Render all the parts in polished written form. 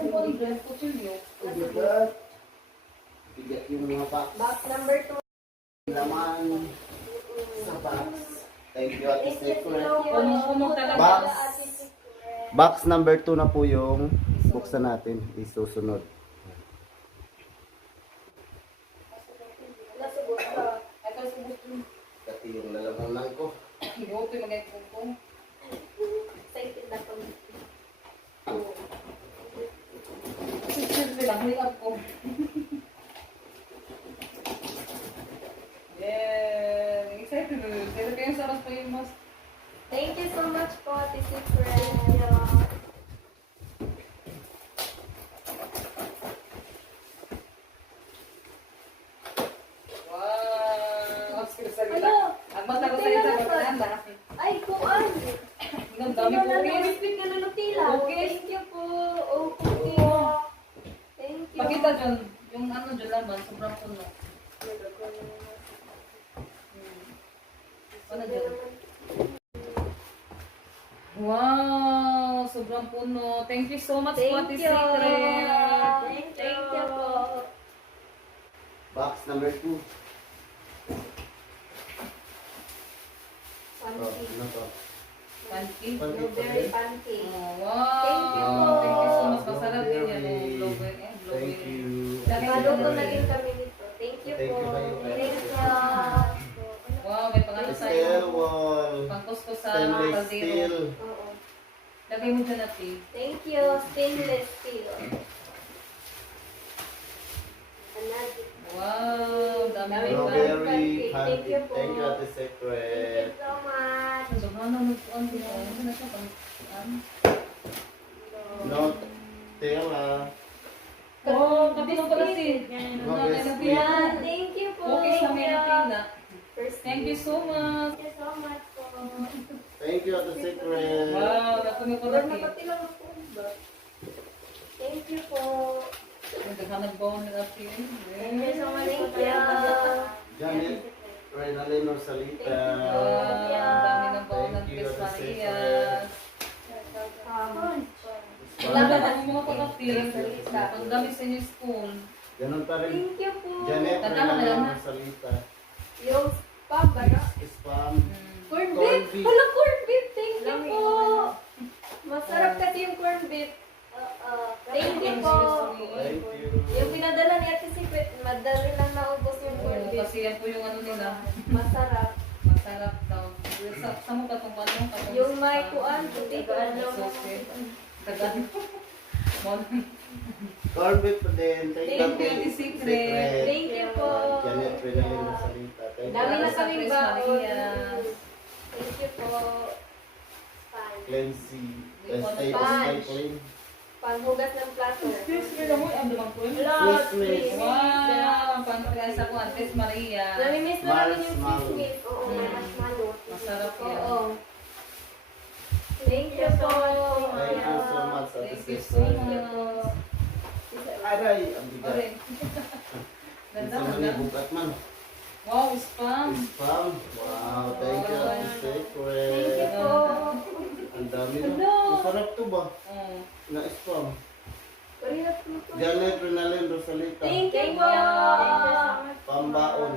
100, kutsilyo. Bigat yung mga box. Box number 2. Laman sa box. Thank you, Ate Secret. Puno talaga. Box. Box number 2 na po yung buksan natin. Isusunod. Nasubot ka. Ito subot yun. Pati yung lalamunan ko. Ito yung magay kong. Excited na po. Silver lang, halik ko. Yeah, excited. Pero kayo sa aras pa yung mas. Thank you so much po, Ate Secret. Wow! Ano? Ang mata ko sa isa, maganda. Ay, kuan. Ang dami ko rin. Repeat ka na Nutella. Okay. Thank you po. Oh, Nutella. Thank you. Pakita dyan, yung ano dyan laman, sobrang puno. Ano dyan? Wow! Sobrang puno. Thank you so much po, Ate Thank you. Secret. Thank you po. Box number 2. Pancake. Ano to? Pancake. Blueberry pancake. Oh, wow! Thank you po. Thank you so much. Masarap din yan. Blueberry. Thank you. Nagpaluto na din kami nito. Thank you Thank po. you kayo. Thank you. Wow, may pangano Steel sa'yo. wall. Pangkusko sa Stainless kaldero. steel. Oo. Lagay mo dyan, Ate. Thank you. Stainless steel. Another. Wow! Dami Dami rin ba? ba? Strawberry Thank you po. Thank you, Ate Thank you Secret. so much. Sobrang na nagpuan din. Ano na siya? No, Tela. Oh, katulong pala si. Yan. Thank you po. Okay sa Manila. First, Thank you so much. Thank you so much po. Thank you, Ate Secret. Wow, natulong pala si. Nakatilang ako ba? Thank you po. Naghanap ba ako nila si? Thank you so much. Thank you. Janet, Renalyn Rosalita. Wow, ang dami ng baon ng Thank you, Chris Ate Maria. Salamat. Salamat ang mga kapatid. Ang dami sa inyo school. Ganun pa rin. Thank you po. Janet, Tatama na Renalyn lang, ha? Rosalita. Yung spam ba na? Spam. Corn Corn beef. beef. Wala corn beef. Thank you po. Masarap kasi yung corn beef. Thank you po. Thank you. Yung pinadala ni Ate Secret, madali lang naubos yung corn Oo, beef. kasi yan po yung ano nila. Masarap. Masarap daw. Sa mo katong patong katong. Yung may kuan, puti ko ano. Tagaan. Corn beef pa din. Thank you, Ate Secret. Thank you po. Janet, Renalyn Rosalita. Thank Dami you. na Sa kaming Chris baon. Maria. Thank you po. Pan. Cleansy. Sponge. Stapling. Panghugas ng plato. Chris, may namoy ang dumang ko. Christmas. Wow! Pangkagasa ko, Chris Maria. Nami-miss na namin yung Marshmallow. Christmas. Oo, may marshmallow. Masarap yan. Oo. Thank you po. Thank you so much, Ate Thank you so Secret. much. Aray, ang bigat. Okay. Ganda Isa mo man na. yung bugat man. Wow, spam. Spam. Wow, thank you, Ate Secret. Thank you po. Ang dami na. Hello. Masarap to ba? Oh. Na spam. Parehas mo po. Janet, Renalyn Rosalita. Thank you po. Pambaon.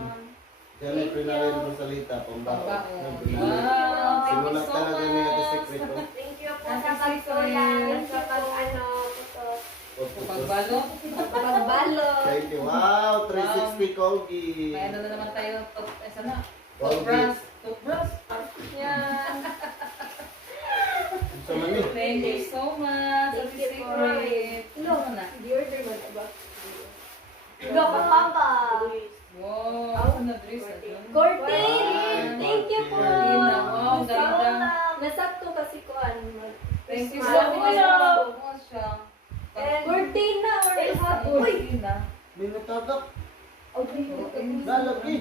Janet, Thank you. Renalyn Rosalita. Pambaon. Pambaon. Sabi na. Wow, thank you Simulat so talaga ni Ate much. Secret. oh. Thank you po Ate sa pagsulat. Secret. Sa pag-ano. Pagbalo. Pagbalo. Thank you. Wow, 360 Colgate. May ano na naman tayo. Isa na. Colgate. Toothbrush. Yan. Sa mani. Thank you so much. Thank Ate you po. Secret. Hello. Ano na? The-order mo na ba? Hello, Pampanga. Wow. Ano na, Dries? Cortin! Thank you po! Wow, ganda. Nasakto kasi ko ano. Thank you so Christmas. much. Wow, siya. Cortina or hapon. Uy, na. May natagak. Okay. Lalaki.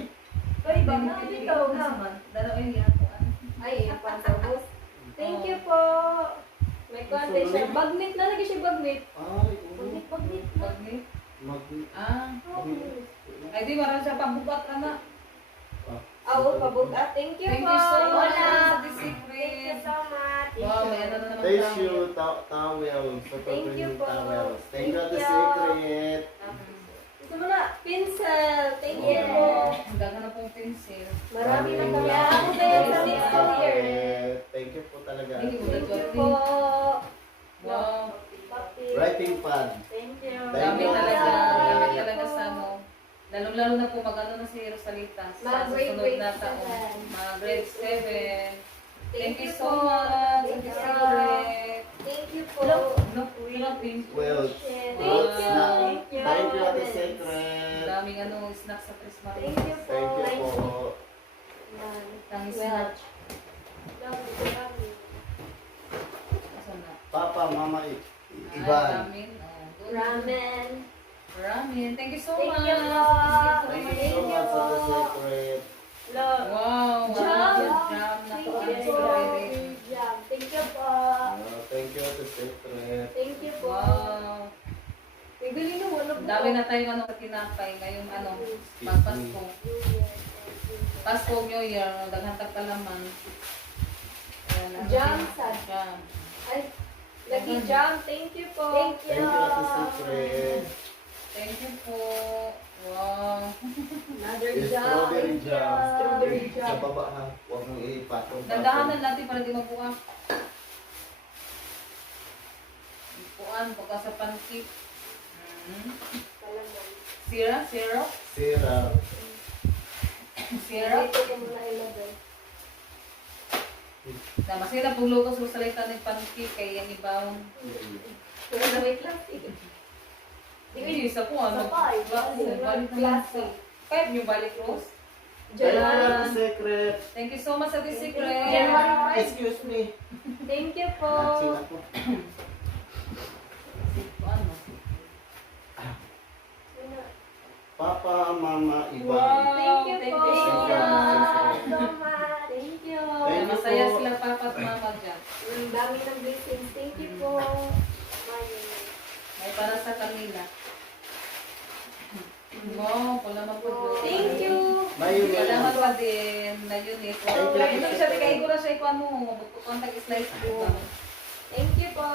Ay, ba na? Ikaw na. Dalawa yung yakuan. Ay, pansabos. Thank you po. May konti siya. Bagnet na lagi siya bagnet. Ay, Bagnet, bagnet. Magnet. Mag- Ah. Ay, di marang siya pabubat ka na. Oo, pabugat. Thank you Thank po. you so much, Wala. Ate Secret. Thank you so much. Wow, may ano na naman Tissue, towels, super Thank you premium po. towels. Thank you, Thank Ate you. Secret. Gusto mo na? Pencil. Thank you Yeah. po. Ang ganda na pong pencil. Marami na Maraming kami. salamat, Ako ba yan sa Ate next year? Secret. Thank you po talaga. Thank you. Thank you po. Wow. Papi. Writing pad. Thank you. Thank Dami you. talaga. Thank Dami you talaga sa ano. Lalo-lalo na po mag-ano na si Rosalita sa Mag-grade susunod na 7. taon. Grade 7. Thank you so po. much. Thank Thank you. you, Secret. Thank you po. No, pink. Well, Thank well, you. snack. Thank you. Thank you, Ate Secret. Daming ano, snack sa Christmas. Thank you po. Thank you po. Tangis Well, na. Asan na? Papa, Mama, Ay, Ivan. ramen. Oh, doon. Ramen. Ramen. Thank you so Thank much. you po. Thank you so much, Ate Secret. Love. Wow. Jam. Jam na Thank po. you po. Jam. Thank you po. Thank you, Ate Secret. Thank you po. Wow. Bibili na wala Ang dami na tayong ano sa tinapay. Ngayong ano, magpasko. Pasko, New Year. Daghan tag kalaman. Ayan, ano Jam din? sa- Jam. Ay, lagi jam. Thank you po. Thank Thank you, Ate Secret. Thank you po. Wow. Another jam. Strawberry Thank you. jam. Strawberry Sa jam. baba ha. Huwag mong ipatong. Dandahanan natin para di mabuang. Ipuan, pagka sa pancake. Sira, syrup, Syrup. syrup. Dito ko muna ilagay. Na masira pag luto sa salita ng pancake kay yung ibang. Pero na may plastic. Hindi, isa po ano. Sapay. Balik naman Plastic. Kahit yung balik rose. Thank you, January. Ate Secret. Thank you so much, Ate Secret. January. Excuse me. Thank you po. Natsin ako. Ano? Papa, Mama, Ivan. Wow. Thank you Thank po. you so much. So much. Thank you. Thank you Masaya po. sila papa at mama dyan. Ang dami ng blessings. Thank you po. May para sa kanila. Wow, pala magpulo. Thank you. Mayonnaise. Salamat pa din na unit. Thank you. Ito siya, kaya ko na siya ikuha mo. Mabutukan tag-slice ko. Thank you po.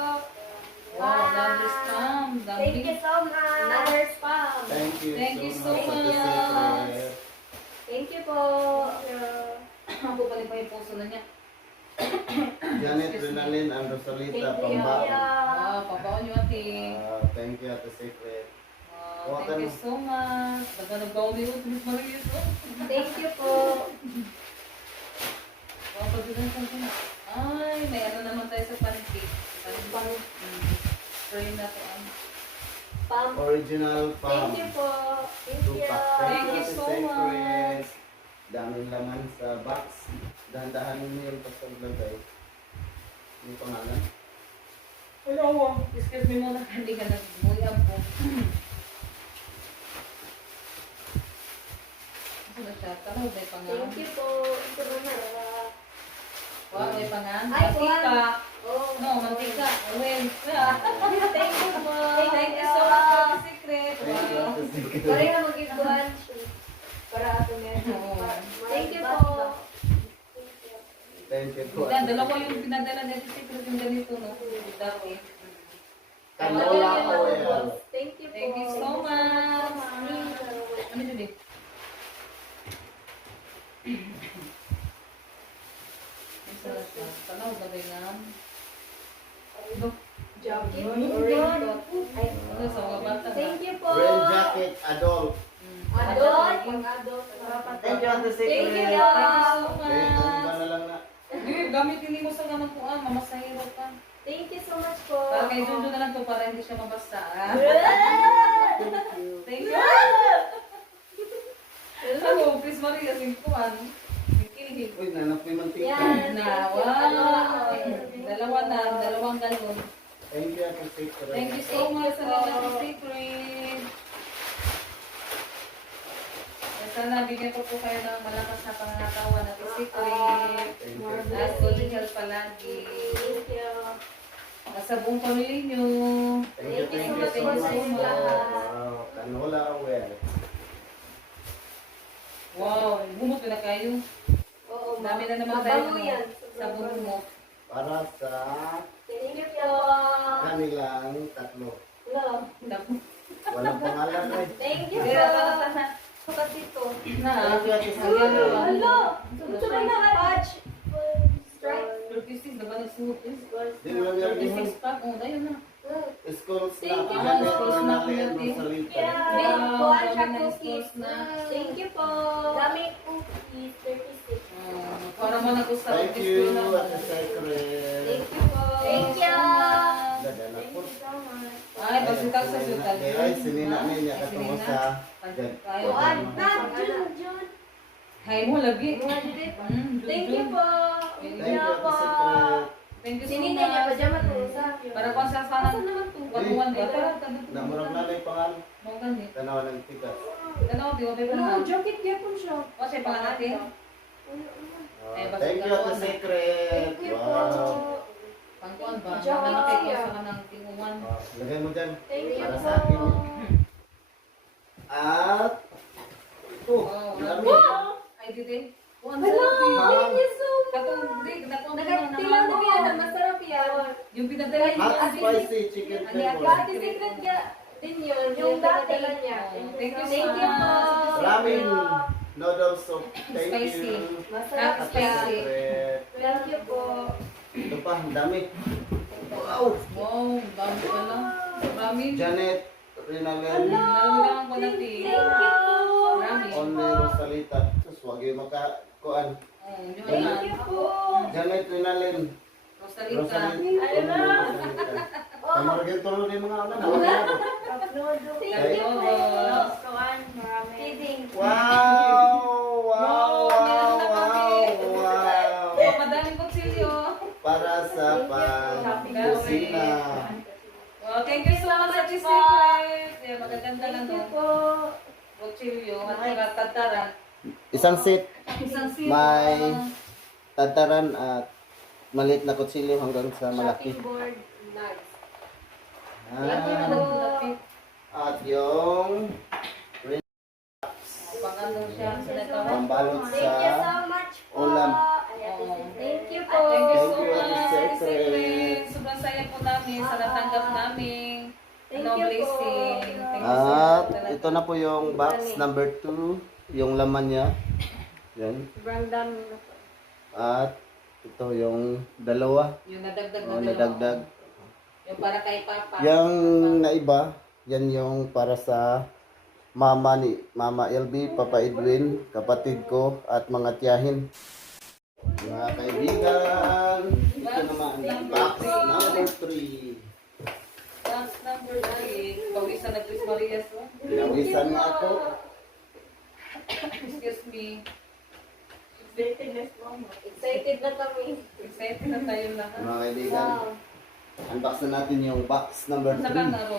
Wow, dami spam. Thank you Dami. so much. Another spam. Thank you so so much, Ate much. Secret. Thank you po. Ako pala pa yung puso na niya. Janet Renalyn and Rosalita Thank from you. Baon. Wow, papaon yung ate. Thank you, Ate Secret. Wow, thank you so much. Baga nagbaon din yung Miss Maria. Thank you po. Wow, pagbilang sa akin. Ay, may ano naman tayo sa pancake. Pancake. Try na to. Pam. Original Thank Palm. you po. Thank you. Tupak. Thank you Ate so Secret. much. Daming laman sa box. Dahan-dahanin mo yung pasaglagay. Yung pangalan. Hello. Excuse me muna. Hindi ka nag-muyam po. Ano na siya? Tanaw, may pangan. Thank you po. Ito naman. Wow, may pangan. Ay, Mantika. Oh. No, mantika. Uwin. Thank you po. Thank you so much for the secret. Thank you, Wow. Ate Secret. Pare na mag-iguan. Para ato meron. Oo. Thank you po. Thank you po. Yan, dalawa yung pinadala ni Ate Secret yung ganito, no? Dati. Canola oil. Thank you po. Thank you so much. Ano yun eh? Tanaw, bagay nga. Jacket. Orange dot. Ay, Ano sa mga bata? thank you po. Rain jacket, adult. Adult. Pag-adult. Thank you, Ate Secret. Thank you. Thank you so Okay, iba much. na lang na. Gamit hindi mo sa ganang kuan, mamasahiro ka. Thank you so much po. Para kay Junjun na lang to para hindi siya mabasa. Thank you. Thank you. Hello, please Maria, singkuan. Kilhig. Uy, nanap may mantika. Yan. Na, wow. Dalawa na, dalawang galon. Thank you, Ate Secret. Thank you so much sa Ate Secret. Sana bigyan ko po kayo ng malakas na pangangatawan na Ate Secret. Thank you. At good health palagi. Thank you. Sa buong pamilya nyo. Thank you so Thank you so much. much. Wow, canola oil. Wow, bumot na kayo. Oo, Dami na naman tayo mabango yan. sa buong mo. para sa Thank you po. kanilang tatlo. Hello. Walang pangalan eh. Thank you Kaya po. tatahan. Kasi to. Na. Thank you, Ate Secret. Hello. Gusto mo na patch? Strike. 36 diba nagsuot is? Di mo lang yan 36 pa. Oh, dayon na. Schools na. Thank you. Janet, Schools na, Ronalyn, Kuya Tim. Rosalita. Big Wow, buwan dami siya na cookies. schools na. Thank you po. Dami cookies. 36. Para mo nag-usap. Thank you, Ate Secret. Thank you po. Thank you. Ganda na po. so much. Ay, pagsitag sa sutal. Ay, sinina niya katungko sa Kuan. Jun. Hay mo lagi. Mga dito. Thank Thank you po. Thank you, Ate Secret. Thank you so Sinina niya much. pajama to sa. Para kung sa sana Asan naman to? baguhan ba? Para Namurag na lang pangalan. mo gani. Tanawa ng tikas. Ano di ba ba Ano, na? jacket gyapon siya. O say pangalan natin. Thank you, Ate Secret. Thank you po. Wow. Pangkuan ba? Jacket Nakakit ko siya. sa kanang tinguan. Lagay mo dyan. Thank you Para po. sa akin. At ito, Wow. dami. Ay dito. Kuan Hello, sa thank you so much. Katong di nakon Nagatilang na yan, masarap yan. yung pinadala niya. Hot spicy chicken Ano yan? flavor. Ate Secret niya din yun, yung pinadala niya. Thank you so Thank you po. much. Ramen noodles soup. Thank Spicy. you. Masarap Hot siya. spicy. Secret. Thank you po. Ito pa, ang dami. Wow! Wow, dami pala. Dami. Janet, Rinalyn, Nalaman ko na Thank ti. you po. Rami. Only Rosalita. Sus, wag yung makakuan. Oh, yun Thank na. you po. Janet, Rinalyn, Rosalita. Rosalita. Ayun na. Kamar yung tulong din mga anak. Thank you po. Kidding. Wow! Wow! Wow! Wow! Wow! Madaling kutsilyo. Para sa pang-kusina. Wow, thank you so much, Ate Secret. Yeah, magaganda lang Thank you no. po. Kutsilyo at saka tataran. Isang set, Isang sip. May- tataran at maliit na kutsilyo hanggang sa malaki. Shopping board. Nice. Ah, at yung Pang ano siya. pambalot Thank you so sa much po. ulam. Thank you po. Thank you so Thank you, much, Ate Ate Secret. Secret. Sobrang saya po namin sa natanggap namin. Thank No you po. blessing. Thank you so At much. ito na po yung box number 2, yung laman niya. Yan. Sobrang dami na po. At ito yung dalawa. Yung nadagdag na Oh, dalawa. nadagdag. Yung para kay Papa. Yung naiba, yan yung para sa mama ni Mama LB, Papa Edwin, kapatid ko at mga tiyahin. Mga kaibigan, ito naman box number 3. Box number 3. Pawisan na Chris Marias. Oh. Pinawisan na ako. Excuse me. Excited na kami. Excited na tayo lahat. Mga kaibigan, unbox na natin yung box number Sa 3. kanaro.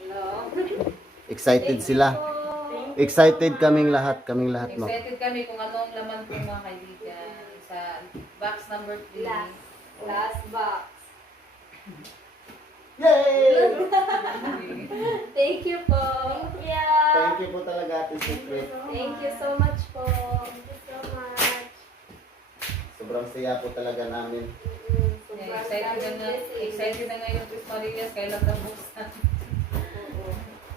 Hello. Excited sila. Excited kaming lahat mo. Excited kami kung ano ang laman po mga kaibigan. Sa box number 3. Last box. Yay! Thank you po. Thank you. Thank you po talaga, Ate Secret. Thank you so much po. Thank you so much. Sobrang saya po talaga namin. Excited na ngayon Chris Marias. Kailan na buksan.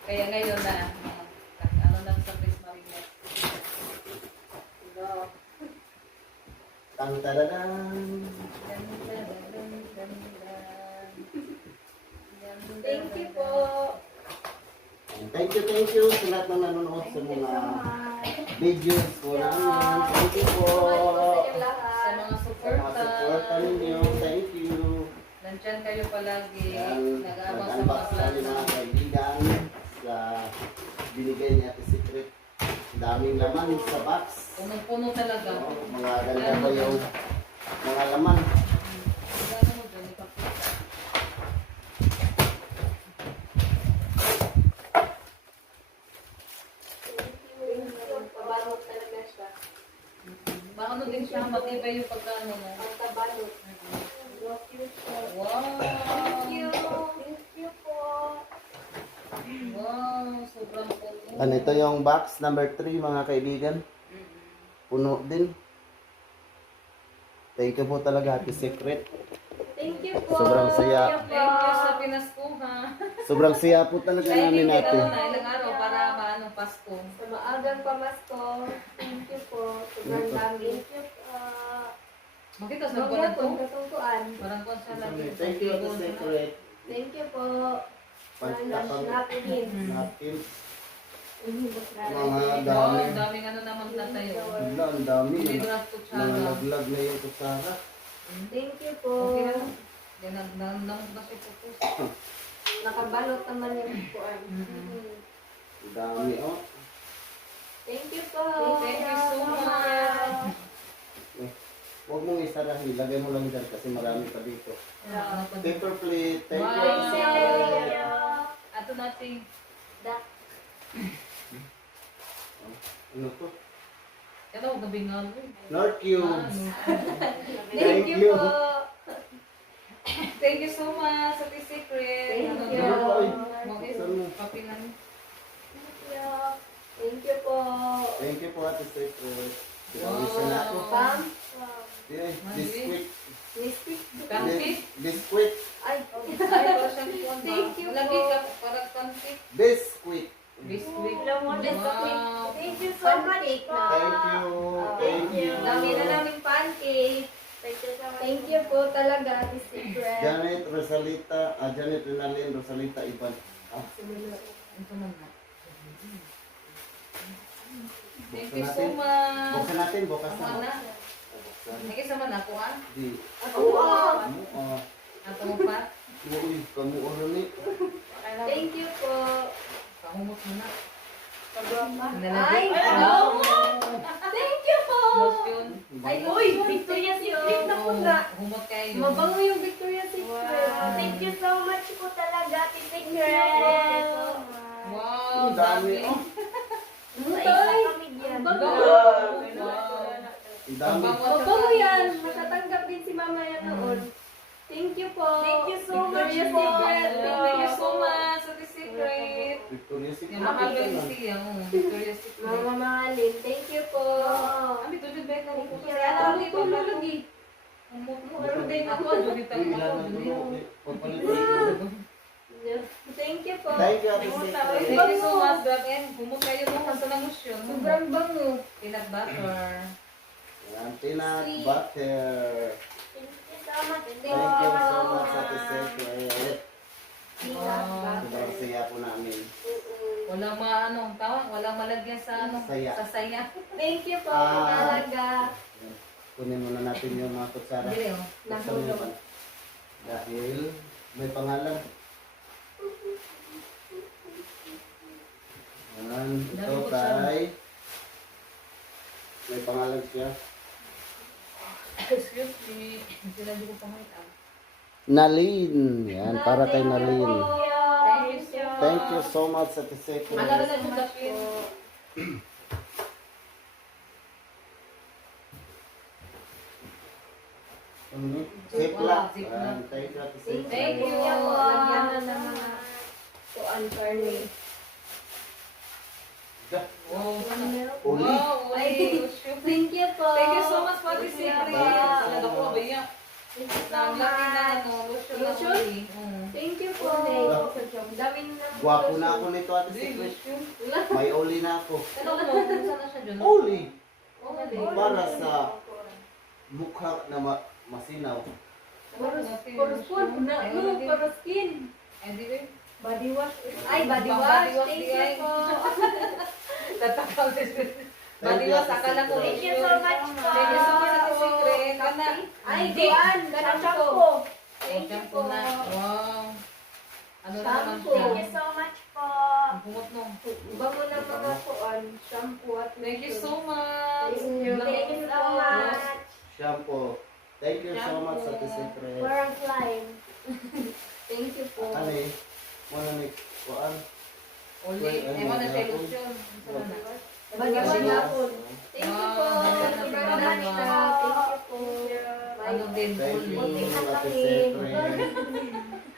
Kaya ngayon na. Ano na sa Chris Marias. Tang taradan. Thank you po. Thank you sa lahat ng nanonood sa mga videos ko namin. Thank you po. Sa mga Sa suporta. mga suporta ninyo. Thank you. Nandyan kayo palagi. Yan, Nag-aabang sa mga nag-unbox kami plano. mga kaibigan sa binigay ni Ate Secret. Daming laman sa box. Punong-puno talaga. Mga ganda pa yung mga laman. Gano'n mo dyan, ipapita. Pabalot talaga siya. Maano din siya, matibay yung pagkano mo. Pagkabalot. Wow! Thank you. Thank you po. Wow! Sobrang puno. Ano ito yung box number 3 mga kaibigan. Puno din. Thank you po talaga, Ate Secret. Thank you po. Sobrang saya. Thank you Thank you po. sa pinaskuha. Sobrang saya po talaga Thank you namin, din Ate. na ilang araw para maano Pasko. Sa maagang pamasko. Thank you po. Sobrang dami. Thank you po. Bakit tas nagkuha Magyan na po, to? katungkuan. Parang kuha siya lagi. Thank you, Ate Secret. Thank you po. Pagkapag Napkin. napkin. Mga Mga Wow, dami. ang daming ano naman na tayo. Wala, ang dami. Binigras Mga kutsara. laglag na yung kutsara. Thank you po. Okay na lang. Yan ang na siya pupus. Nakabalot naman yung kuan. Ang dami, oh. Thank you po. Thank you so much. Huwag mong isarahin. Lagay mo lang dyan kasi marami pa dito. Ano pa dito? Paper plate. Thank you, Wow. Ate Secret. Ato natin. Ano to? Ito, gabing nga. North Cubes. Thank you po. Thank you so much, Ate Secret. Thank Ano you. to? Ay, Okay, saan mo? papilan. Thank you po. Thank you po, Ate Secret. Wow. Pinawisan na ako. Pam. Yeah, biscuit. Biscuit. Pancake? Biscuit. Ay. Ay, para siyang kuwan ba? Thank you Lagi po. ka, parang pancake. Biscuit. Biscuit. Wow. Thank you so much po. Thank you. Thank you. Dami na namin pancake. Thank you po talaga, Ate Secret. Janet Rosalita, Janet Renalyn Rosalita Iban. Ah, Ito na nga. Thank buksan you so natin. much. Buksan natin, bukas Ako na. na. Buksan. May isa man ako ah. Di. Ako po. Ano, ah. Ato mo pa. Uy, kamu ano ni? Thank you po. Pahumot mo na. Ay, hello. Thank you po. Lotion. Ay, uy, Victoria's Secret na po na. Humot kayo. Mabango yung Victoria's Secret. Thank you so much po talaga, Ate Secret. Wow, Ang dami. Oh, Ay, Ang bango. Wow. ang dami. Mabango yan. Matatanggap din si Mama yan noon. Thank you po. Thank you so much Victoria's po. Secret. Thank you so much, Ate Secret. Victoria's Secret. Yung mahal Ito yung na. siya. Victoria's Secret. Mama Mahalin, thank you po. Ami to jud ba ko ko Kaya sa ako dito lagi. Humot mo. Pero din ako jud ta Uy, ko. ilan ang dulo? Pagpalit ko. Thank you po. Thank you, Ate Secret. Thank you so much, Doc. Humot kayo mo sa langusyon. Sobrang bango. Peanut butter. Yan, peanut Sweet. butter. Thank you so much. Thank you so much, Ate Secret. Wow. Sobrang saya po namin. Walang tawag, walang malagyan sa Saya. sa saya. Thank you po Ah. talaga. Kunin muna natin yung mga kutsara. Dire oh. Buksan mo yun. Dahil may pangalan. Yan, ito kay may pangalan siya. Excuse me. Sinabi ko pa ngayon. Nalin. Yan, para kay Nalin. Thank Thank you so you so much, Ate Secret. Alala na jud dapin. Ziplock. Ziplock. Yan, thank you, Ate Secret. Thank you. Lagyan na ng mga kuan karne. Wow. Uli. Wow, Ay, shoot. thank you po. Thank you so much, Pati Secret. Talaga po ba yan? Thank you so Ang laki na much. lotion na Lotion? uli. Thank you po. Daming na. Gwapo na ako nito, Ate Hindi, Secret. lotion. May uli na ako. Ano mo? Saan na siya dyan? Uli! Uli. Para sa mukha na masinaw. Para skin na. No, para skin. Ay, di ba? Body wash. Ay, body Body wash. wash, Thank di ay. you po. Tatakaw din. Body you, wash, Ate akala ko Secret. Thank you so much po. Thank you so much, Ate Secret. Kana. Ay, Di. kuan. Shampoo. Thank you po na. Wow. Ano na naman Shampoo. siya? Thank you so much po. Ang bungot nung. Bango na mga kuan. Shampoo at Thank you so much. Thank you so much. Shampoo. Thank you so much, Ate Secret. Parang slime. Thank you po. Ano eh? Muna ni Kuan. Uli. Eh, mo na siya lotion. Saan na? Body wash na po. Thank you po. Wow. Sobrang dami na. Thank you po. Ano din, Thank you, uli. Ate Secret.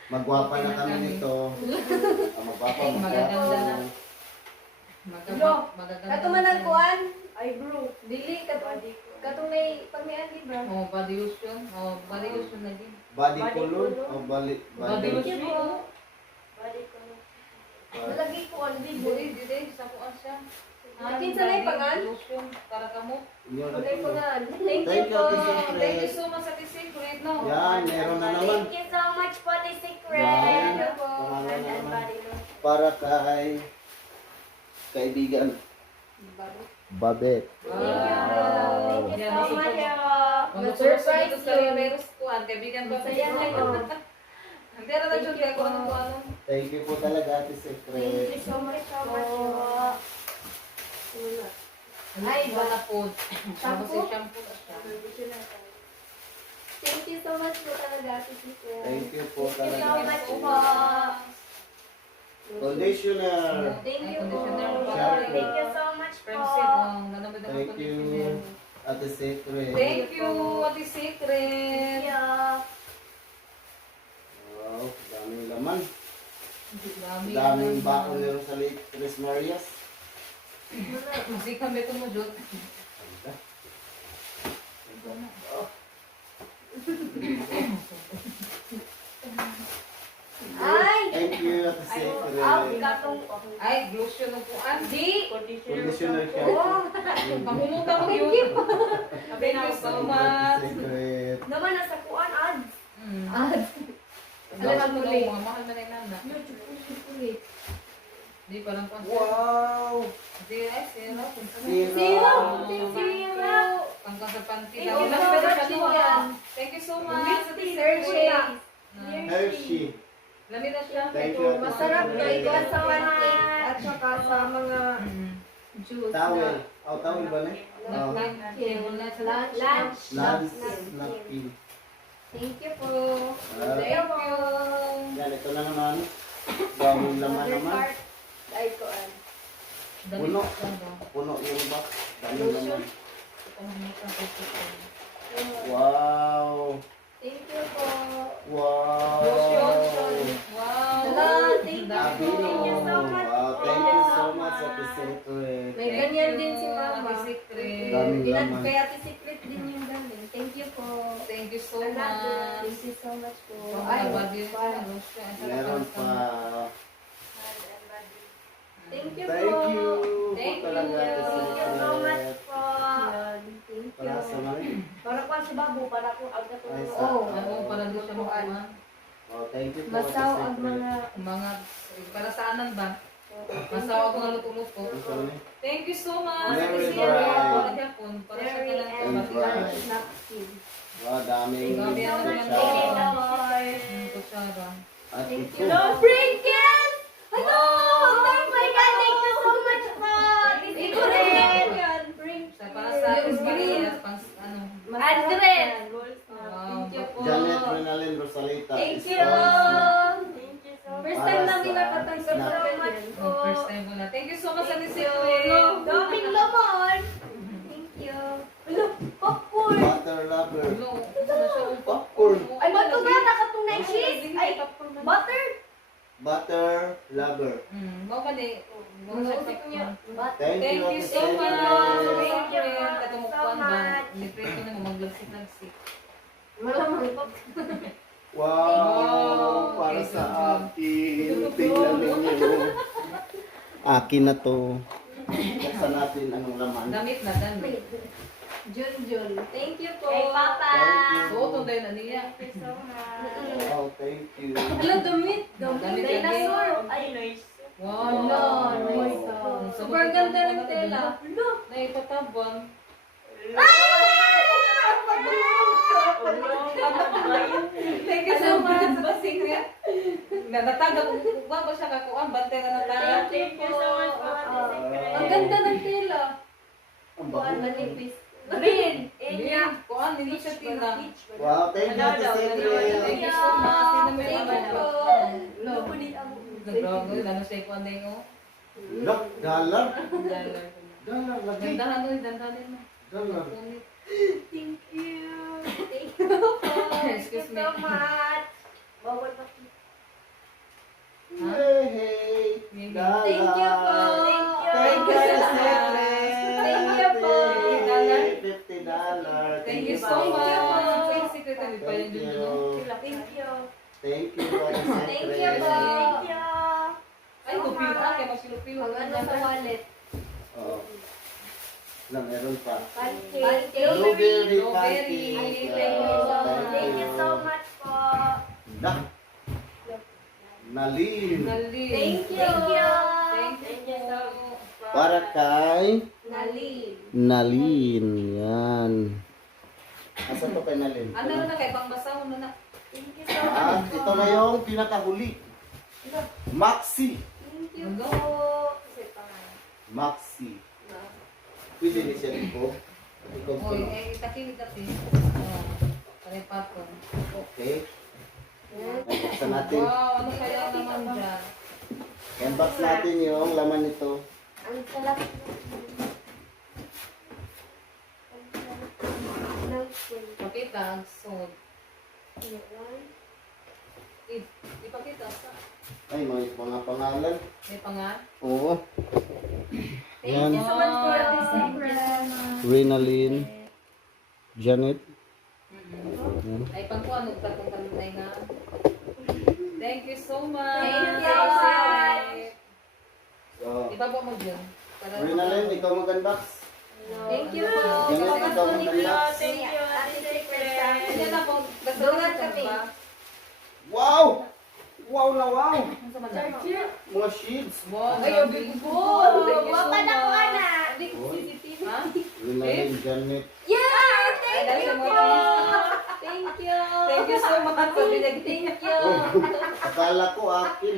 Magwapa na kami nito. Magwapa, Magaganda na. magwapa. Lo, Magaganda. kato man ang kuan. Eyebrow. Dili katong pag may andi ba? Oh, body lotion. Oh, body lotion na din. Body Body color color. o body Body Thank you lotion. po. Body ko. Nalagay ko ang libo. Dili, sa kuan siya. Akin sa lay pangan? Lotion para kamo. Nalagay ko na. Thank Thank you you, po. Ate Thank you Secret. so much sa Secret, no? Yan, meron na naman. Thank you so much po, the secret. Yan. Thank you po. Pangalan na And naman. body lotion. Para kay kaibigan Babet. Thank you. Thank you so much po. Na-surprise Na-surprise sa you. Riveros kuan kaibigan ba sa Masaya na iyo? ko. Hindi na na jud kay ko ano ano. Thank you po talaga, Ate Thank Secret. you so much po. Ay, bala po. Shampoo? Shampoo na siya. Thank you so much po talaga, Ate Secret. Thank you po Thank you so talaga. much po. Conditioner. Thank you po. Shampoo. Thank you so much po. Friendship, nanamid ako Thank you, Ate Secret. Thank you, Ate Secret. Yeah. Wow, daming laman. Dami. Daming bako ni Rosalie Tres Marias. Musik kami ito mo, Jod. Ay! Thank you, Ate Ay, Secret. gatong. Ay, lotion ng kuan. Di. Conditioner siya. Oh, Pangumuta mo yun. Thank you so Thank you, much. Ate Secret. naman nasa kuan ads. Ads. Alam Alam mo mo, daw, mga mahal na rin nana. Chocolate. Di, parang kuan. Wow! Di, ay, zero. Zero! Zero! Pangkang sa panty. Thank you Lami so ba din much, siya Juan. doon? Thank you so much. Ate Hershey. Secret. Hershey. Lami na siya. Thank you, Ate Masarap Secret. guys ko sa pancake at saka sa mga juice Towel. Oh, towel ba na? Oh. lunch. Lance napkin. Thank you po. Thank you. Yan, ito na naman. Daming laman Other naman. part. Ay koan. Puno. Puno yung box. Daming laman. Wow! Thank you po. Wow! Wow. Thank you. Abino. Thank you so much. Wow, thank you so much, Ate Secret. May ganyan din si Mama. Ate Secret. Daming laman. Kaya Ate Secret din yung galing. Thank you po. Thank you so Another. much. Thank you so much po. Ay, Ay, body fun. lotion. Meron pa. Thank you Thank po. you. Thank po talaga, you. Ate Thank you so much Secret. po. Thank Para sa you. mga. Para ko si Babu, para ko ang Ay, katulong. sa- Oh, Ano, para doon siya makuha. Oh, thank you po, Ate masaw ang Secret. mga... Mga, para sa anan ba? Masawa ko nga luto-luto. Ito na. Thank you so much. Very Ate Secret. bright. Para Japon. Para sa Very kanang and bright. kabatilan. napkin. Wow, daming Dami ang Thank you, kutsara. Lord. Kutsara. At Thank ito. you, Lord. Sprinkles! Hello! Thank my God! Thank you so much po! Thank you rin. Sa para sa experience, pang ano. Andres! Wow. Thank you po. Janet Renalyn Rosalita. Thank you. Sponsor. Thank you so much. First Para time namin sa nakatay sa snack. so much po. First time ko na. Thank you so much, Ate Thank you. Secret. Daming laman. Thank you. Hello, popcorn. Butter lover. Hello. Ano siya? Popcorn. Ay, ba't ito ba? Nakatong na cheese? Ay, butter. Butter lover. Mau ka di. Mau sa Nausik niya. popcorn. Thank Thank you, you Ate so Secret. much. Thank you Katumukwan so ba? much. Libre ko na mo maglagsik-lagsik. Malamang popcorn. Wow, para sa akin. Tingnan ninyo. Akin na to. Buksan natin anong laman. Damit na, damit. Jun. Thank you po. Kay Papa. Thank you. Suoton tayo na niya. Thank you so much. Wow, thank you. Hello, damit. Damit Dinosaur. Ay, nice. Wow. Nice. Super ganda ng tela. Naipatabang. Thank you so much. Ba, secret? Natagag. Huwag ko siya kakuan. Bante na natagag. Thank you so much po. Ang ganda ng tela. Ang Kuan, bago. manipis. Green. Enya. Kuan, hindi siya tina. Wow, thank you, Ate Thank Secret. you so much. Sino may Thank you po. Grabe, lalo siya kuan na yung Look, dollar. Dollar lagi. Dandahan mo, dandahan mo. Dollar. Punit. Thank you. Thank you po. Thank you Excuse me. so much. Bawal pa. Hey, Thank dollar. Thank you po. Thank you. Thank you, Ate Secret. Thank you po. so Thank you po. much. Yung secretary pa Thank yun. you. Thank you. Thank you, Ate Thank you po. Secret. Thank you. Ay, kupil. Kaya magpilo-pilo. Pag ano sa wallet. Oh. Na meron pa. Pancake. Blueberry Blueberry. pancake. Thank you so much po. Da. Nalin. Nali. Thank you. Thank you so Para kay Nali. Nalin. Yan. Asa to kay Nalin? Ano na kay pangbasa mo na. Thank you so Ah, much ito na yung pinakahuli. Maxi. Thank you po. Kasi pangalan. Maxi. Pwede ni siya dito. Ikaw ko. Oy, itakilit natin. Oh, pare pato. Okay. Buksan natin. Wow, ano kaya naman dyan? Unbox natin yung laman nito. Ang sarap. Pakita, ang sod. Ipakita sa. Ay, mga pangalan. May pangal. Oo. Thank Yan. you so much for the secret. Renalyn. Janet. Yan. Ay, pangkuan, nagtatong kanunay na. Thank you so much. Thank you, bye. So, Ibaba mo dyan. Para Renalyn, ikaw mag-unbox. Thank you po. Janet, ikaw mag-unbox. Thank you, Ate Secret. Hindi na po. Basta Dungan na kami. ba? Wow! Wow na wow! Ano sa man? Mga sheets. Wow, Ay, grabe. big po. Thank you so Wapa na ko, much. ana. Ha? Renalyn, Janet. Yeah! Thank Ay, you dahil po. sa Thank you. Thank you so much sa binigay. Thank you. Akala ko akin.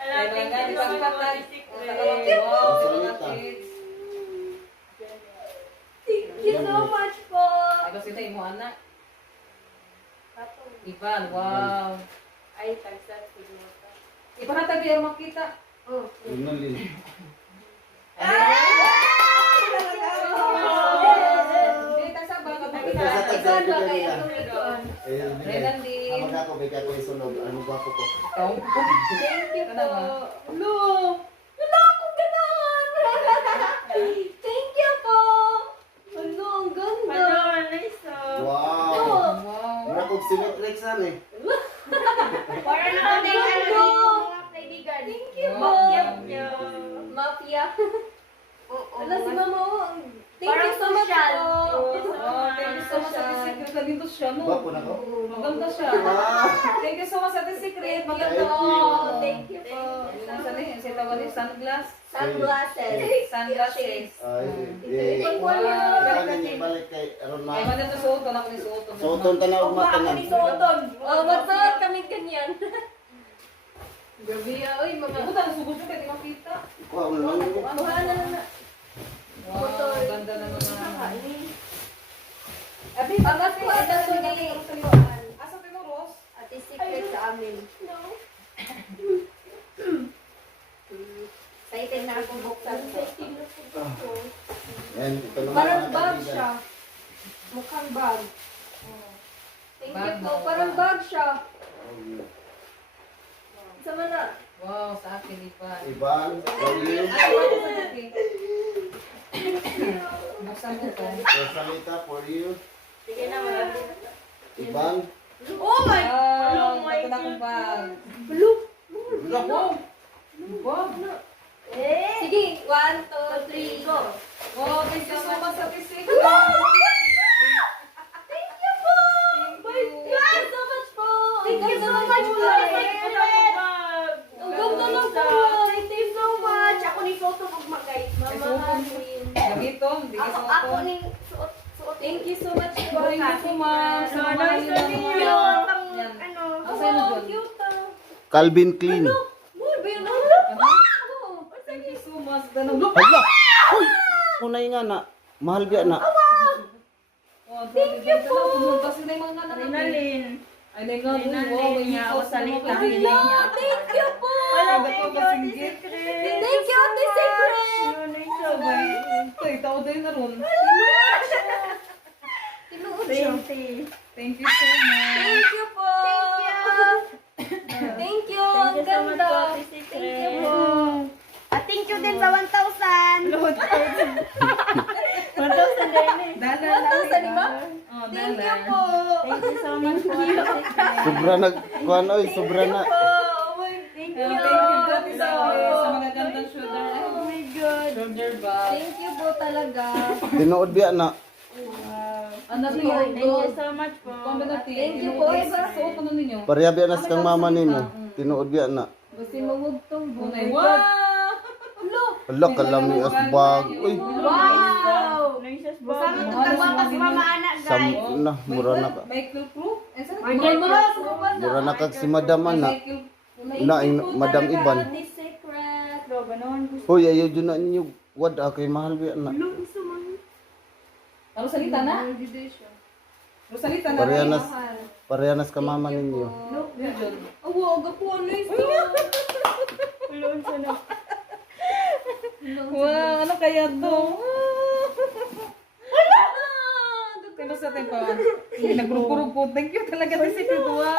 Ay, mga ipagpatay. Thank you po. Wow, sa mga kids. Thank you so much po. Ay, kasi na imo anak. Ivan, wow. Ay, tagsat. Sigmota. Ipahatag yung makita. Oh. Renalyn. Hindi, tagsa ba ka makita? Tagsa, tagsa. Ikaw ba kayo tumikon? Eh, hamag ako, bigyan ko yung sunog. Ano ba ako ko? Ikaw? Thank you Ano po. ba? Lo! Wala akong ganon! Thank you po! Ano, ang ganda! Wow! Wow. Mura kong sinitrex eh. Para naman ay ano dito, mga kaibigan. Thank you po! Mafia. Wala si Mama oh. Thank you so much po. Oh, thank you so much sa secret. Nandito siya, no? Gwapo na ko? Maganda siya. Thank you so much sa secret. Maganda. Thank you. Thank you po. Yung sa niya, sa tawag niya, sunglass. Sunglasses. Sunglasses. Ay, Ito po Wow. niya. Kaya niya balik kay Aron Ay, Ma. maganda suoton. Ako ni suoton. Suoton tanaw matanan. Oh, magsuot kami ganyan. Grabe oy, mga... Ako talaga sugod siya, pwede makita. Wow, ano lang yun? Kuha na lang na. Wow, ganda na naman. Abi, ang ate, ito so ni... Asa tayo, Ros? Ate secret sa amin. No. Excited na akong buksan to. Yan, ito naman Parang mga bag kaibigan. siya. Mukhang bag. Thank Bag you po. na, Parang bag. bag siya. Sama na. Wow, sa akin, Ipan. Iban, Pauline, Ay, ano sa akin? Buksan mo to. Rosalita, for you. Sige na, marami. Iban, Oh my! Wow, ito na akong bag. Look! Wow. Wow. Sige, 1, 2, 3, go! Wow, thank you so much sa secret. Thank you po! Thank you so much po! Thank you so much po! Ang ganda ng bag! Thank you so much! Ako ni Soto magmagay. Mamahalin. Gamiton, hindi ka Ako suoton. ni suot. Thank you so much po. Thank you so much. Sa mga Cute! Yan. Ano? Ang sa'yo Oh, dun? cute ah. Calvin Klein. Uy, ba yun? Thank you so much. Ganun. Hala! Hoy! Unay nga na. Mahal biya na. Thank you po. Kasi na yung mga anak natin. Ay, na nga. Wow, may hikaw sa mga Hello! Thank you po! Thank you, Ate Secret. Thank you, Ate Secret! Ito, tao din na ron. Tinuod siya. Thank you so much. Thank you po! Thank you! Thank you! Ang ganda! Thank you po! At thank you din sa 1,000. Dala 1,000, di ba? Oh, Thank so much po. Ate Secret. Sobra na, kuhan oy, sobra na. Thank Thank you. you, Ate Secret, sa mga gandang shoulder. Oh my God. Shoulder bag. Thank you po talaga. Tinuod biya na. Ano to? Thank you so much po. Thank you po. Suot ano ninyo? Pareha biya nas kang mama nimo. Tinuod biya na. Gusto mo magtong Bunay. Wow! Hala, kalami as bag. Uy, Wow! Nurses po. Sama to kagwapas mama anak guys. sam na, mura na ka. May clue proof? Mura na kag si madam na. Na, madam Iban. Ate Secret. Grabe naman. Hoy, ayaw dyan na ninyo. Wad, kay mahal biya na. Rosalita na? Rosalita na. Pareha nas ka mama ninyo. Yun. Awo, aga po ano ito? Ulon sa na. Wow, ano kaya to? Kaya sa atin pa. Nagkurug po. Thank you talaga sa secret. Wow.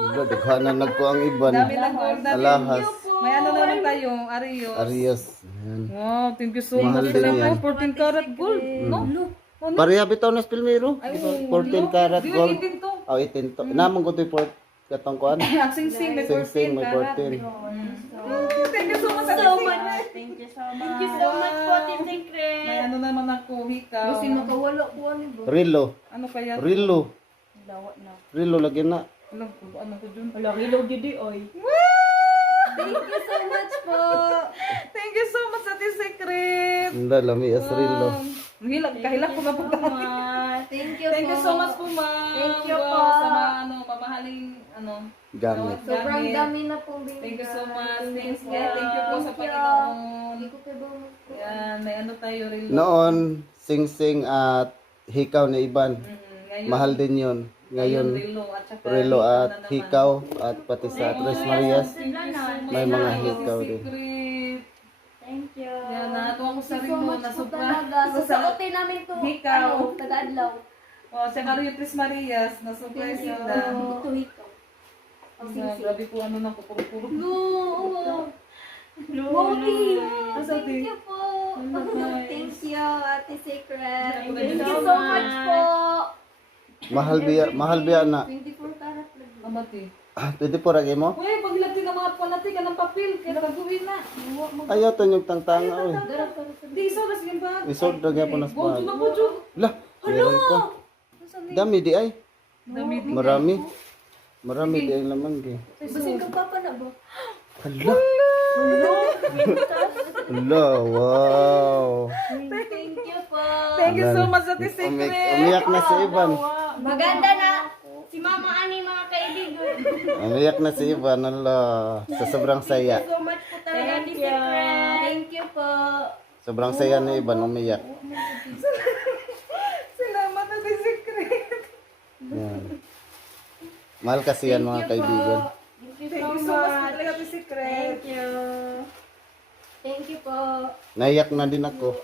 Wala, daghanan nagko ang iban. Dami ng gold. Alahas. May ano naman tayo, Arios. Arias. Ayan. Wow, thank you so Mahal much. din yan. 14 karat gold. No? Ano? Pareha bitaw nas pilmero. Ay, 14 karat Di gold. ba 18 to? Oh, 18 to. Namang ko to port katong kuan. Ang sing-sing, may 14 Sing-sing, may karat. 14. Thank you so much. So Ate much. Secret. Thank you so much. Thank you so much po, Ate Secret. May ano naman ako, hikaw. Gusto makawala po ano ba? Rilo. Ano kaya? Rilo. Dawat na. Rilo lagi na. Ano ko dun? Wala, ilaw didi, oy. Thank you so much po. Thank you so much, Ate Secret. Nda lami as Rilo. Kahilak ko na po. Thank you Thank po. you so much po, ma'am. Thank you Wow, po. sa mga mamahaling Gamit. Sobrang dami na pong binigay. Thank you so much. Thank you po sa Thank you. Panginoon. Hindi ko kayo ba Yan, may ano tayo rin. Noon, sing-sing at hikaw na iban. Ngayon, Mahal din yun. Ngayon, Rilo at saka Relo hikaw at na naman. hikaw at pati sa Tres Marias. Thank you so much. May mga Ate hikaw din. Secret. Thank you. Yan, natuwa ko sa Thank rin you so mo much na po sobra. talaga. Susuotin namin to. Hikaw. Ano, taga-adlaw. Oh, sa Mario Tres Marias, na surprise Thank you. sila. Ito hikaw. Grabe po ano na pupuro-puro. No. Luli. Thank you po. Nice. Thank you, Ate Secret. Thank Thank you you so so much po. Mahal biya na. 24 karat lang. Amati. Pwede po ragi mo? Uy, paglati ng mga panati ka ng papel, kaya nagagawin na. Ayaw to yung tangtanga oy. Di, iso na sige ba? Isod ragi po nas Gold bag. na po, Jug. Lah, meron ko. Dami di ay. Dami din. Marami. Marami di ay laman gi. Basing ka pa na ba? Hala. Hala, wow. Thank you po. Thank you so much, Ate Secret. Umiyak na si Ivan. Maganda na. Si Mama Ani mga kaibigan. Umiyak na si Ivan. Hala. Sa sobrang saya. So much po talaga, Ate Secret. Thank you po. Sobrang saya ni Ivan umiyak. Salamat, Ate Secret. Yan. Mahal kasi yan mga kaibigan. Thank you so much po talaga, Ate Secret. Thank you. Thank you po. Naiyak na din ako.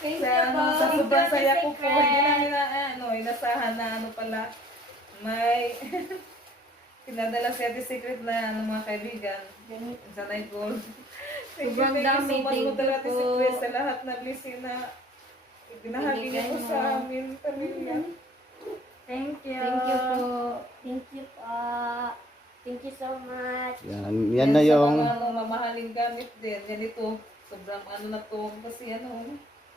Thank Sa, you po. sa sobrang saya ko po, Secret. hindi namin na, inasahan na pala, may pinadala si Ate Secret na mga kaibigan. Sa Night Gold. Thank you Sobrang so dami, much thank po you talaga, Ate po. Secret, sa lahat na blessing na binahagi niyo po Binigay sa mo. amin, pamilya. Thank you. Thank you po. Thank you po. Thank you so much. Yan na yung Sa mga mamahaling gamit din. Yan ito. Sobrang ano na to. Kasi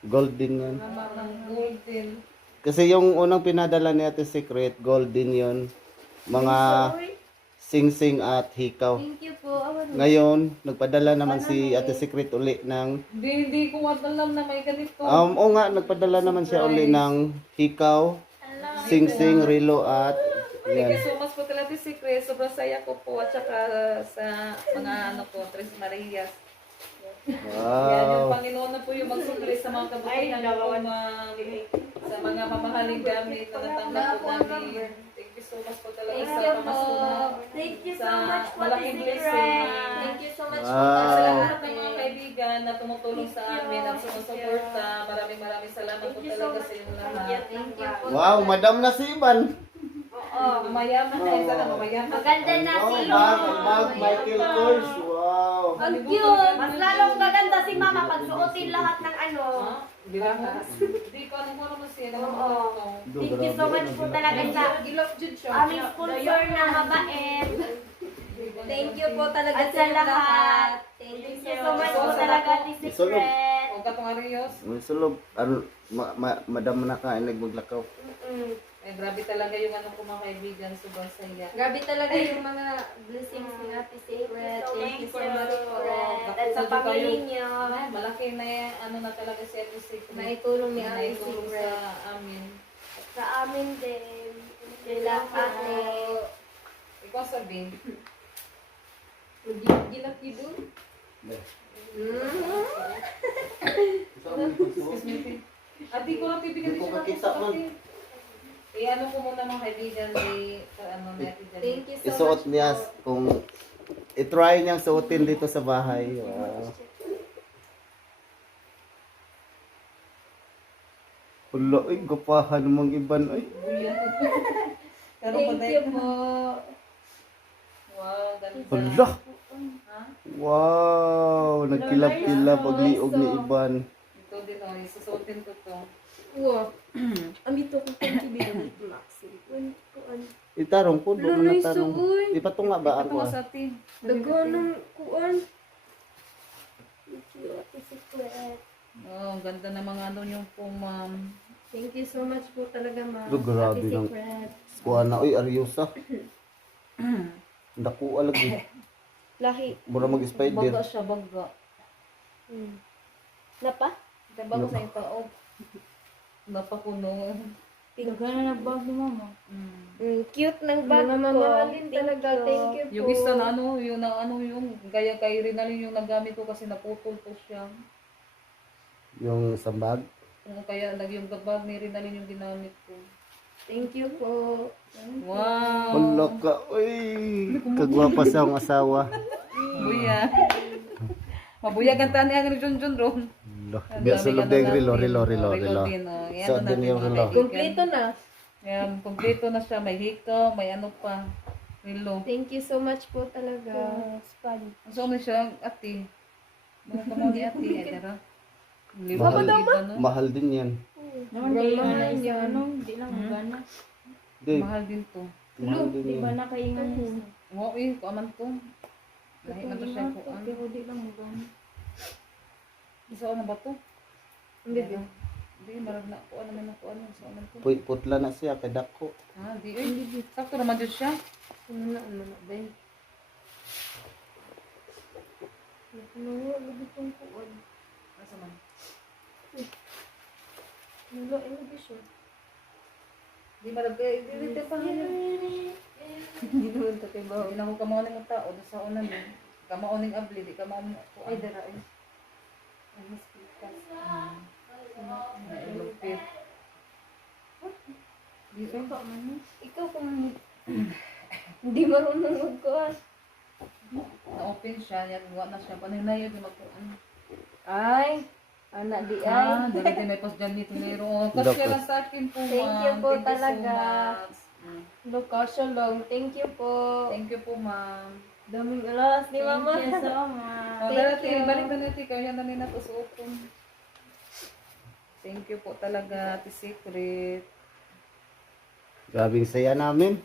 gold din yan. naman ng gold din. Kasi yung unang pinadala ni Ate Secret, gold din yun. Mga sing-sing at hikaw. Thank you po. Awan. Ngayon, nagpadala naman si Ate Secret uli ng Hindi ko alam na may ganito. o nga, nagpadala naman siya uli ng hikaw, sing-sing, relo at Thank yan. you so much po talaga, Secret. Sobrang saya ko po. At saka sa mga Tres Marias. Yan, yung Wow. Panginoon na po yung magsukli sa mga kabutihan po, sa mga mamahaling gamit na natanggap po namin. Thank you so much po talaga Thank sa you po. pamasunan. Thank you so Sa much po, Ate malaking blessing. Secret. Thank you so much po. Wow. Sa lahat ng mga kaibigan na tumutulong sa amin at sumusuporta, maraming salamat po talaga sa inyong lahat. Thank you po. Wow, madam na si Ivan. Oo. Mayaman na isa na mayaman. Maganda na Oh, si bag Michael Kors. Wow. Ang cute! Mas lalong gaganda si Mama pag suotin lahat ng ano. Bilahas. Di ko ano mo naman siya. Oo. Thank you so much po talaga sa aming sponsor na mabait. Thank you po talaga sa lahat. Thank you so much po talaga ni Secret. Huwag ka itong Arios. May sulog. Ano, madam na ka, naglakaw. Eh, grabe talaga yung ano ko mga kaibigan. Sobrang saya. Grabe talaga yung mga blessings ni Ate Secret. Thank you so much for it. At sa family niyo. Malaki na yan. Ano na talaga si Ate Secret. Naitulong ni Ate Naitulong Secret. sa amin. Sa amin din. Sila ate. Ikaw sabihin. Gilak yun dun? Excuse me. Ate ko lang tibigyan Hindi ko siya makita, ng man. ate. Eh, ano ko muna mga kaibigan ano ni Ate Janine. Thank you so Isuot much niya po. kung i-try niyang suotin dito sa bahay. Wow. Wala, ay, gapahan namang iban, ay. Karoon Thank you po. Wow, ganda. Wala, Ha? wow, nagkilap-kilap pagliog ni iban. Ito din oh, isusuotin ko to. Wow. Amito ko kung kibigyan ni Maxi. Itarong po, doon Laloy, na tarong. suoy. Di pa to nga ba Ito ako? nga sa atin. Daganong kuan. Thank you, Ate Secret. Oh, ang ganda ng mga ano yung po, ma'am. Thank you so much po talaga, ma'am. Pero grabe Ate ng- Secret. Kuha na, uy, Aryosa. Dakuha lagi. Lahi. Mura Baga mag-spider. siya, baga. Napa? Ito bago sa ito, oh. Napakuno. Gagana na bag ni mama. Cute ng bag ko. Mamahalin talaga. Thank you po. Yung isa na ano, yung gaya kay Rinalin yung nagamit ko kasi naputol po siya. Yung sambag. Kung kaya yung gabag ni Rinalin yung ginamit ko. Thank you po. Wow! Wala ka, uy. Kagwapa sa akong asawa. Buya. Mabuyagan tani ang ni Junjun ron. Biya sa lubeng, rilo. Yan So, na din yung natin relo. mga Kompleto kaibigan. na. Yan, kompleto na siya. May hikaw, may ano pa. Rilo. Thank you so much po talaga. Spad. So, ano siya, ate. Mga kamo ni ate. Ay, tara. Mahal, Ano? mahal din yan. Naman di Mahal na yan. isa ano, di lang gana. Di, Mahal din to. mahal din Di ba yan. nakaingan isa? Oo, kuaman to. Lahi man to siya kuan. Pero di lang gana. Isa ano ba to? Hindi. Hindi, marag na kuan naman ako ano. Sa ano to? Putla na siya, kay dako. Ha, di eh. Sakto naman dyan siya. Ano na, Ben? Lagi pong kuwan. Asa man? Lagi siya. Di marag eh. Di pa Hindi naman to kay baho. Inako ka mga ng tao. Sa una din. Kamauning abli. Di ka mga kuan. Ay, dara eh. Ay, mas pikas. Lupit. Di ba? Ikaw kung hindi marunong magkuhan. Na-open siya. Yan, gawa na siya. Panay yung magkuan. Ay, anak di ay. Ah, dali din may pas dyan ni Tinero. Kasi Dapat. lang sa akin po, ma'am. Thank you po Thank you so talaga. much. Mm. Lokasya lang. Thank you po. Thank you po, ma'am. Daming alas ni Mama. Thank you so much. Oh, Thank dati, you. balik na natin. Kaya na nila to suotong. Thank you po talaga, Ate Secret. Grabing saya namin.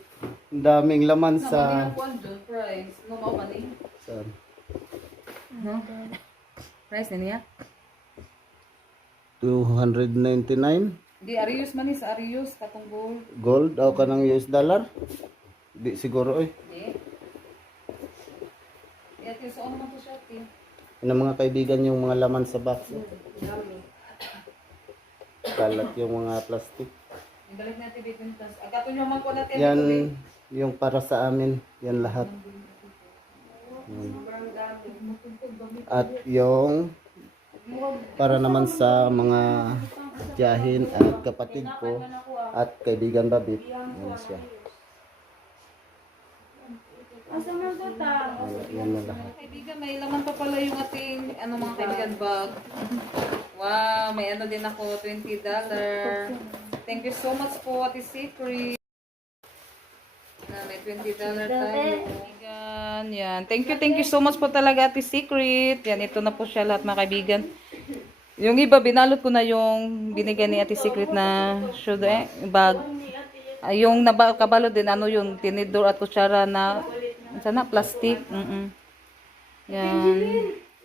Ang daming laman Sa... sa... Naman John price. No, maumaning. Saan? No? Price na niya? 299 Di, Arius man ni sa Arius. Katong gold. gold o ka ng US dollar? Di siguro oy. Di. Ate, so ano man to siya, Ate? Ano mga kaibigan yung mga laman sa box? Kalat yung mga plastic. Ibalik natin bitintas. Agato nyo man ko natin. Yan yung para sa amin. Yan lahat. Yan. At yung para naman sa mga tiyahin at kapatid ko at kaibigan Babit. Yan siya. Asa man to ta? Yan na lahat. Kaibigan, may laman pa pala yung ating ano mga kaibigan bag. Wow, may ano din ako, $20. Thank you so much po, Ate Secret. $20 tayo. Kaibigan, yan. Thank you so much po talaga, Ate Secret. Yan, ito na po siya lahat mga kaibigan. Yung iba, binalot ko na yung binigay ni Ate Secret na bag. Yung kabalot din, ano yung tinidor at kutsara na, sana, plastic. Yan.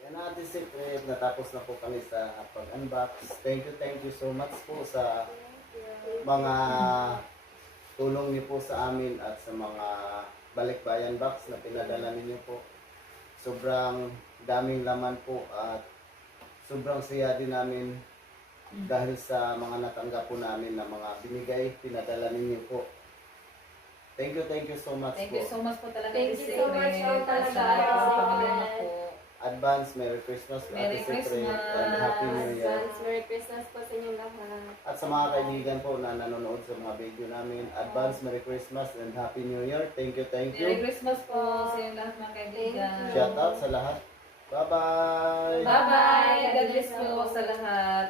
Yan na Ate Secret, natapos na po kami sa pag-unbox. Thank you so much po sa mga tulong niyo po sa amin at sa mga balikbayan box na pinadala ninyo po. Sobrang daming laman po at sobrang saya din namin dahil sa mga natanggap po namin na mga binigay, pinadala ninyo po. Thank you so much Thank po. you so much po talaga. Thank Ate you so much Secret. po talaga. Sa pamilya na po. Advance Merry Christmas Ate Merry Secret Christmas. and Happy New Year. Advance Merry Christmas po sa inyong lahat. At sa mga kaibigan po na nanonood sa mga video namin, advance Merry Christmas and Happy New Year. Thank Merry you. Christmas po sa inyo lahat mga kaibigan. Shout out sa lahat. Bye-bye. Bye-bye. God bless po sa lahat.